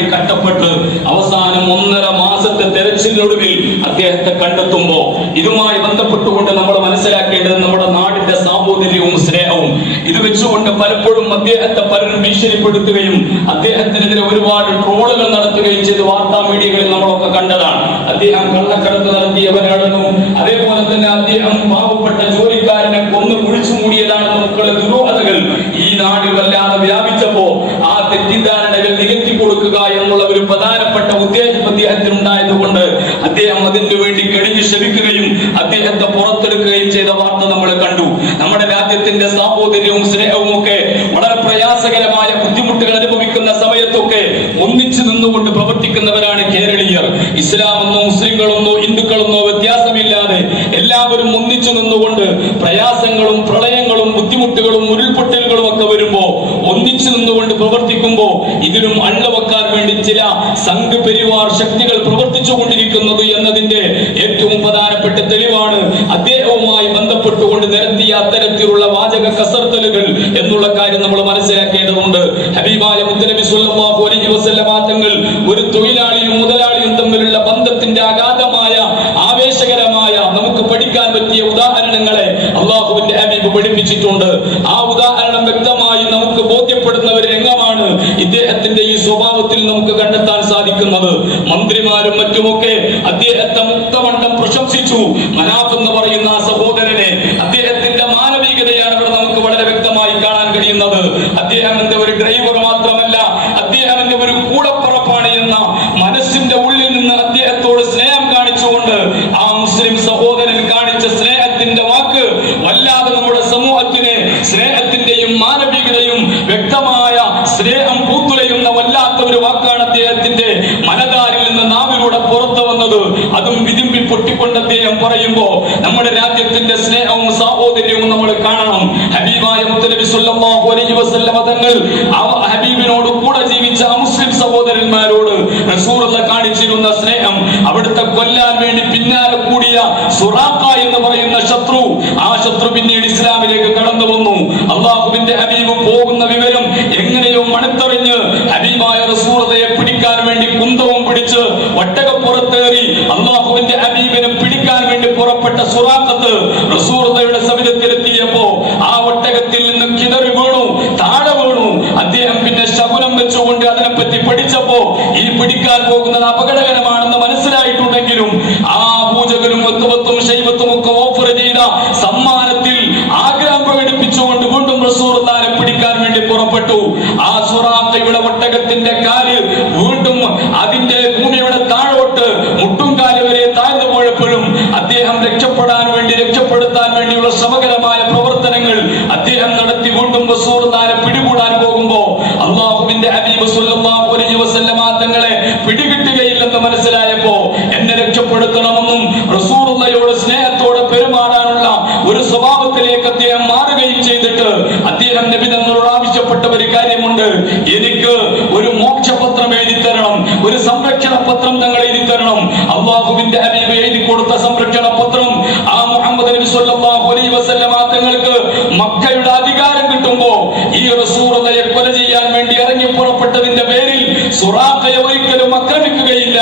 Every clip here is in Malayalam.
വേണ്ടി കഷ്ടപ്പെട്ട് അവസാനം 1.5 മാസത്തെ തെരച്ചിലിനൊടുവിൽ അദ്ദേഹത്തെ കണ്ടെത്തുമ്പോൾ ഇതുമായി ബന്ധപ്പെട്ടുകൊണ്ട് നമ്മൾ മനസ്സിലാക്കേണ്ടത് നമ്മുടെ നാടിന്റെ സാഹോദര്യവും സ്നേഹവും ഇത് വെച്ചുകൊണ്ട് പലപ്പോഴും അദ്ദേഹത്തെ പലരും ഭീഷണിപ്പെടുത്തുകയും അദ്ദേഹത്തിനെതിരെ ഒരുപാട് ട്രോളുകൾ നടത്തുകയും ചെയ്ത് വാർത്താ മീഡിയകളിൽ നമ്മളൊക്കെ കണ്ടതാണ്. അദ്ദേഹം കള്ളക്കടത്ത് നടത്തിയവരാണെന്നും അതേപോലെ തന്നെ അദ്ദേഹം പാവപ്പെട്ട ജോലിക്കാരനെ കൊന്നു കുഴിച്ചു മൂടിയതാണെന്നൊക്കെയുള്ള ദുരൂഹതകൾ ഈ നാടിൽ വല്ലാതെ വ്യാപിച്ചപ്പോ ആ തെറ്റിദ്ധാരണകൾ നികത്തി കൊടുക്കുക എന്നുള്ള ഒരു പ്രധാനപ്പെട്ട ഉദ്ദേശം അദ്ദേഹത്തിനുണ്ടായതുകൊണ്ട് അദ്ദേഹം അതിനു വേണ്ടി കഴിഞ്ഞു ശ്രമിക്കുകയും അദ്ദേഹത്തെ പുറത്തെടുക്കുകയും ചെയ്ത വാർത്ത നമ്മൾ കണ്ടു. നമ്മുടെ രാജ്യത്തിന്റെ സാഹോദര്യവും സ്നേഹവും ഒക്കെ വളരെ പ്രയാസകരമായ ബുദ്ധിമുട്ടുകൾ അനുഭവിക്കുന്ന സമയത്തൊക്കെ ഒന്നിച്ചു നിന്നുകൊണ്ട് പ്രവർത്തിക്കുന്നവരാണ് കേരളീയർ. ഇസ്ലാമെന്നോ മുസ്ലിങ്ങളെന്നോ ഹിന്ദുക്കളെന്നോ വ്യത്യാസമില്ലാതെ എല്ലാവരും ഒന്നിച്ചു നിന്നുകൊണ്ട് പ്രയാസങ്ങളും പ്രളയങ്ങളും ബുദ്ധിമുട്ടുകളും ഉരുൾപൊട്ടലുകളും ഒക്കെ വരുമ്പോ ഒന്നിച്ചു നിന്നുകൊണ്ട് പ്രവർത്തിക്കുമ്പോ ഇതിനും അള്ളവെക്കാൻ വേണ്ടി ചില സംഘപരിവാർ ശക്തികൾ പ്രവർത്തിച്ചു കൊണ്ടിരിക്കുന്നത് എന്നതിന്റെ ഏറ്റവും പ്രധാനപ്പെട്ട തെളിവാണ് അദ്ദേഹവുമായി ബന്ധപ്പെട്ടുകൊണ്ട് നിരത്തിയ അത്തരത്തിലുള്ള വാചക കസർത്തലുകൾ എന്നുള്ള കാര്യം നമ്മൾ മനസ്സിലാക്കേണ്ടതുണ്ട്. ഹബീബായ മുത്തനബി സ്വല്ലല്ലാഹു അലൈഹി വസല്ലമ തങ്ങൾ ഒരു തൊഴിലാളിയും മുതലാളിയും തമ്മിലുള്ള ബന്ധത്തിന്റെ അഗാധമായ ആവേശകരമായ നമുക്ക് പഠിക്കാൻ പറ്റിയ ഉദാഹരണങ്ങളെ അള്ളാഹുവിന്റെ ഹബീബ് പഠിപ്പിച്ചിട്ടുണ്ട്. ആ ഉദാഹരണം വ്യക്തമായി നമുക്ക് ബോധ്യപ്പെടുന്ന ഒരു രംഗമാണ് ഇദ്ദേഹത്തിന്റെ ഈ സ്വഭാവത്തിൽ നമുക്ക് കണ്ടെത്താൻ സാധിക്കുന്നത്. മന്ത്രിമാരും മറ്റുമൊക്കെ അദ്ദേഹത്തെ മുക്തമണ്ഡം പ്രശംസിച്ചു. മനാഫ് എന്ന് പറയുന്ന ആ സഹോദരനെ അദ്ദേഹത്തിന്റെ മാനവികതയാണ് ഇവിടെ നമുക്ക് വളരെ വ്യക്തമായി കാണാൻ കഴിയുന്നത്. അദ്ദേഹം എന്റെ ഒരു ഡ്രൈവർ മാത്രമല്ല, അദ്ദേഹം എന്റെ ഒരു കൂടപ്പുറപ്പാണ് എന്ന മനസ്സിന്റെ ഉള്ളിൽ നിന്ന് അദ്ദേഹത്തോട് സ്നേഹം കാണിച്ചുകൊണ്ട് ആ മുസ്ലിം സഹോദരൻ കാണിച്ച സ്നേഹത്തിന്റെ വാക്ക് വല്ലാതെ നമ്മുടെ സമൂഹത്തിന് സ്നേഹത്തിന്റെയും മാനവികതയും വ്യക്തമായ സ്നേഹം പൂത്തുലയുന്ന വല്ലാത്ത ഒരു വാക്കാണ് അദ്ദേഹത്തിന്റെ മനതാരിൽ നിന്ന് നാവിലൂടെ പുറത്തു വന്നത്. അതും വിതുമ്പി പൊട്ടിക്കൊണ്ട് അദ്ദേഹം പറയുമ്പോ നമ്മുടെ രാജ്യത്തിന്റെ സ്നേഹവും സാഹോദര്യവും നമ്മൾ കാണണം. ഹബീബായ മുത്തനബി സ്വല്ലല്ലാഹു അലൈഹി വസല്ലമ തങ്ങൾ ഹബീബിനോട് കൂടെ ജീവിച്ച മുസ്ലിം സഹോദരന്മാരോട് റസൂലുള്ളാഹി കാണിച്ചിരുന്ന സ്നേഹം, അവിടുത്തെ കൊല്ലാൻ വേണ്ടി പിന്നാലെ കൂടിയ സുറാഖ എന്ന് പറയുന്ന ശത്രു, ആ ശത്രു പിന്നീട് ഇസ്ലാമിലേക്ക് കടന്നു വന്നു. അള്ളാഹുവിന്റെ ഹബീബ് പോകുന്ന വിവരം എങ്ങനെയോ മണത്തറിഞ്ഞ് ഹബീബായ റസൂലുള്ളാഹിയെ പിടിക്കാൻ വേണ്ടി കുന്തവും പിടിച്ച് ഒട്ടകപ്പുറത്തേറി അള്ളാഹുവിന്റെ ഹബീബിനെ പിടിക്കാൻ വേണ്ടി പുറപ്പെട്ട സുറാഖത്ത് റസൂലുള്ളാഹിയുടെ സവിധത്തിലെത്തിയപ്പോ ആ ഒട്ടകത്തിൽ നിന്ന് കിതറി വീണു, താഴെ വീണു. അദ്ദേഹം പിന്നെ ശകുനം വെച്ചുകൊണ്ട് അതിനെപ്പറ്റി പഠിച്ചപ്പോ ഈ പിടിക്കാൻ പോകുന്നത് അപകടകരമാണെന്ന് മനസ്സിലായിട്ടുണ്ടെങ്കിലും ആ പൂജകരും ഒത്തുവത്തും ശൈവത്തും ഒക്കെ ഓഫർ ചെയ്ത സമ്മാനത്തിൽ ആഗ്രഹം പ്രകടിപ്പിച്ചുകൊണ്ട് വീണ്ടും റസൂലുള്ളാഹിയെ പിടിക്കാൻ വേണ്ടി പുറപ്പെട്ടു. ആ സുറാഖയുടെ ഒട്ടകത്തിന്റെ കാല് വീണ്ടും അതിന്റെ ഭൂമിയുടെ താഴോട്ട് മുട്ടും കാല് വരെ താഴ്ന്നു പോയപ്പോഴും അദ്ദേഹം രക്ഷപ്പെടുത്താൻ വേണ്ടിയുള്ള ശ്രമകരമായ പ്രവർത്തനങ്ങൾ അദ്ദേഹം നടത്തി വീണ്ടും റസൂലുള്ളാഹിയെ പിടികൂടാൻ പോകുമ്പോ അല്ലാഹുവിന്റെ ഹബീബ് സ്വല്ലല്ലാഹു അലൈഹി വസല്ലമ തങ്ങളെ പിടികിട്ടുകയില്ലെന്ന് മനസ്സിലായപ്പോ എന്നെ രക്ഷപ്പെടുത്തണമെന്നും റസൂലുള്ളാഹിയോട് സ്നേഹത്തോടെ പെരുമാറാനുള്ള ഒരു സ്വഭാവത്തിലേക്ക് അദ്ദേഹം മാറുകയും ചെയ്തിട്ട് അദ്ദേഹം നബി തങ്ങളോട് ആവശ്യപ്പെട്ട ഒരു കാര്യമുണ്ട്, എനിക്ക് ഒരു മോക്ഷപത്രം എഴുതി തരണം, ഒരു സംരക്ഷണ പത്രം തങ്ങൾ എഴുതി തരണം. അല്ലാഹുവിന്റെ ഹബീബ് എഴുതി കൊടുത്ത സംരക്ഷണ പത്രം ആ മുഹമ്മദ് നബി സ്വല്ലല്ലാഹു അലൈഹി വസല്ലമ തങ്ങൾക്ക് മക്കയുടെ അധികാരം കിട്ടുമ്പോ ഈ റസൂലുള്ളാഹിയെ കൊല ചെയ്യാൻ വേണ്ടി ഇറങ്ങി പുറപ്പെട്ടതിന്റെ പേരിൽ സുറാഖയെ ഒരിക്കലും ആക്രമിക്കുകയില്ല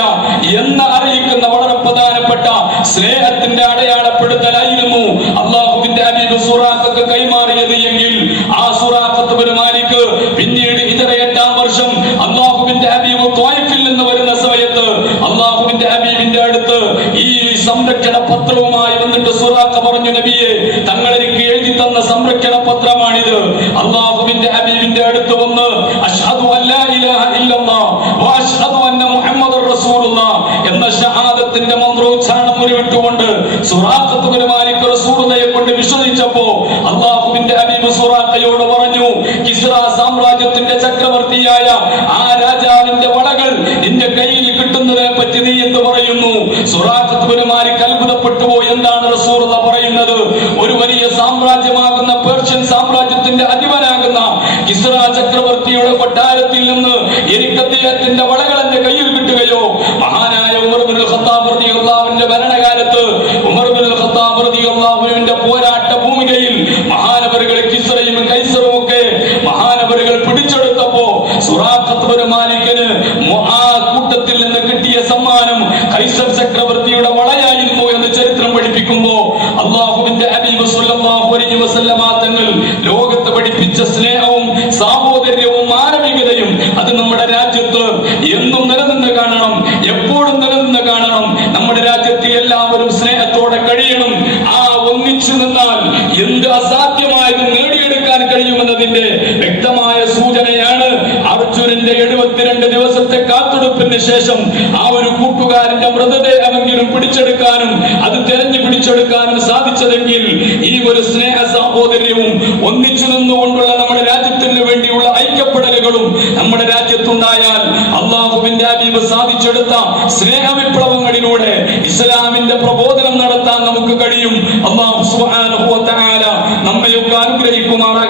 എന്ന് അറിയിക്കുന്ന വളരെ പ്രധാനപ്പെട്ട സ്നേഹത്തിന്റെ അടയാളപ്പെടുത്തലായിരുന്നു അള്ളാഹുവിന്റെ ഹബീബ് സുറാഖക്ക് കൈമാറിയത് എങ്കിൽ ആ സുറാഖത്ത് ബിൻ മാലിക് പിന്നീട് ഹിജ്റ 8-ാം വർഷം അള്ളാഹുവിന്റെ ഹബീബ് ത്വായിഫിൽ നിന്ന് വരുന്ന സമയത്ത് അള്ളാഹുവിന്റെ ഹബീബിന്റെ അടുത്ത് ഈ സംരക്ഷണ പത്രവുമായി വന്നിട്ട് സുറാഖ പറഞ്ഞു, നബിയെ തങ്ങൾ എനിക്ക് എഴുതി തന്ന സംരക്ഷണ പത്രമാണിത്. അള്ളാഹുവിന്റെ ഹബീബിന്റെ അടുത്ത് വന്ന് അശ്ഹദു അല്ലാ ഇലാഹ ഇല്ലല്ലാഹ് വ അശ്ഹദു അന്ന മുഹമ്മദുർ റസൂലുള്ളാഹ് എന്ന ഷഹാദത്തിന്റെ മന്ത്രോച്ചാരണം ഉരുവിട്ടുകൊണ്ട് സുറാഖത്ത് ബിൻ മാലിക് റസൂലുള്ളാഹിയെ കൊണ്ട് വിശ്വസിച്ചപ്പോ അള്ളാഹുവിന്റെ ഹബീബ് സുറാഖയോട് പറഞ്ഞു, കിസ്റ സാമ്രാജ്യത്തിന്റെ ചക്രവർത്തിയായ ആ രാജാവിന്റെ വളകൾ നിന്റെ കയ്യിൽ കിട്ടുന്നതിനെ പറ്റി നീ എന്ത് പറയുന്നു? സുറാഖത്ത് ബിൻ മാലിക് അത്ഭുതപ്പെട്ടുവോ, എന്താണ് റസൂലുള്ളാഹി പറയുന്നത്? ഒരു വലിയ സാമ്രാജ്യമാകുന്ന പേർഷ്യൻ സാമ്രാജ്യത്തിന്റെ അധിപനാകുന്ന കിസ്റ ചക്രവർത്തിയുടെ കൊട്ടാരത്തിൽ നിന്ന് എനിക്ക് അദ്ദേഹത്തിന്റെ വളകൾ എന്റെ കയ്യിൽ കിട്ടുകയോ? മഹാനായ ഉമർ ഇബ്നുൽ ഖത്താബ് റളിയല്ലാഹു അൻഹുവിന്റെ ഭരണകാലത്ത് ഉമർ ഇബ്നുൽ ഖത്താബ് റളിയല്ലാഹു അൻഹുവിന്റെ പോരാട്ട ഭൂമികയിൽ ആ കൂട്ടത്തിൽ നിന്ന് കിട്ടിയ സമ്മാനം കൈസർ ചക്രവർത്തിയുടെ വളയായിരുന്നു എന്ന് ചരിത്രം പഠിപ്പിക്കുമ്പോ അല്ലാഹുവിന്റെ ഹബീബ് സ്വല്ലല്ലാഹു അലൈഹി വസല്ലമ തങ്ങൾ ലോകത്ത് പഠിപ്പിച്ച സ്നേഹവും സാഹോദര്യവും മാനവികതയും അത് നമ്മുടെ രാജ്യത്ത് എന്നും നിലനിന്ന് കാണണം, എപ്പോഴും നിലനിന്ന് കാണണം. നമ്മുടെ രാജ്യത്ത് എല്ലാവരും സ്നേഹത്തോടെ കഴിയണം. ആ ഒന്നിച്ചു നിന്നാൽ എന്ത് അസാധ്യമായതും നേടിയെടുക്കാൻ കഴിയുമെന്നതിന്റെ വ്യക്തമായ സൂചനയാണ് അർജുനന്റെ 72 ദിവസത്തെ കാത്തുടുപ്പിന് ശേഷം ആ ഒരു കൂട്ടുകാരന്റെ മൃതദേഹമെങ്കിലും പിടിച്ചെടുക്കാനും അത് തെരഞ്ഞു പിടിച്ചെടുക്കാനും സാധിച്ചതെങ്കിൽ ഈ ഒരു സ്നേഹ സാഹോദര്യവും ഒന്നിച്ചു നിന്നുകൊണ്ടുള്ള നമ്മുടെ രാജ്യത്തിന് വേണ്ടിയുള്ള ഐക്യപ്പെടലുകളും നമ്മുടെ രാജ്യത്തുണ്ടായാൽ അല്ലാഹുവിന്റെ ഹബീബ് സാധിച്ചെടുത്ത സ്നേഹവിപ്ലവങ്ങളിലൂടെ ഇസ്ലാമിന്റെ പ്രബോധനം നടത്താൻ നമുക്ക് കഴിയും. അല്ലാഹു സുബ്ഹാനഹു വ തആല നമ്മയൊക്കെ അനുഗ്രഹിക്കുമാറാകട്ടെ.